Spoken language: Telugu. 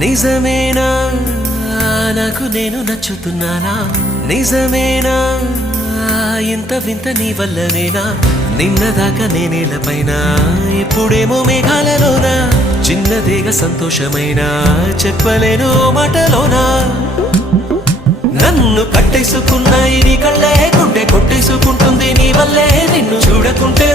నిజమేనా నాకు నేను నచ్చుతున్నానా నిజమేనా ఇంత వింత నీ వల్లనేనా నిన్నదాకా నేనేలపైన ఇప్పుడేమో మేఘాలలోనా చిన్నదేగా సంతోషమైనా చెప్పలేను మాటలోనా నన్ను కట్టేసుకున్నాయి నీ కళ్ళే గుండె కొట్టేసుకుంటుంది నీ వల్లే నిన్ను చూడకుంటే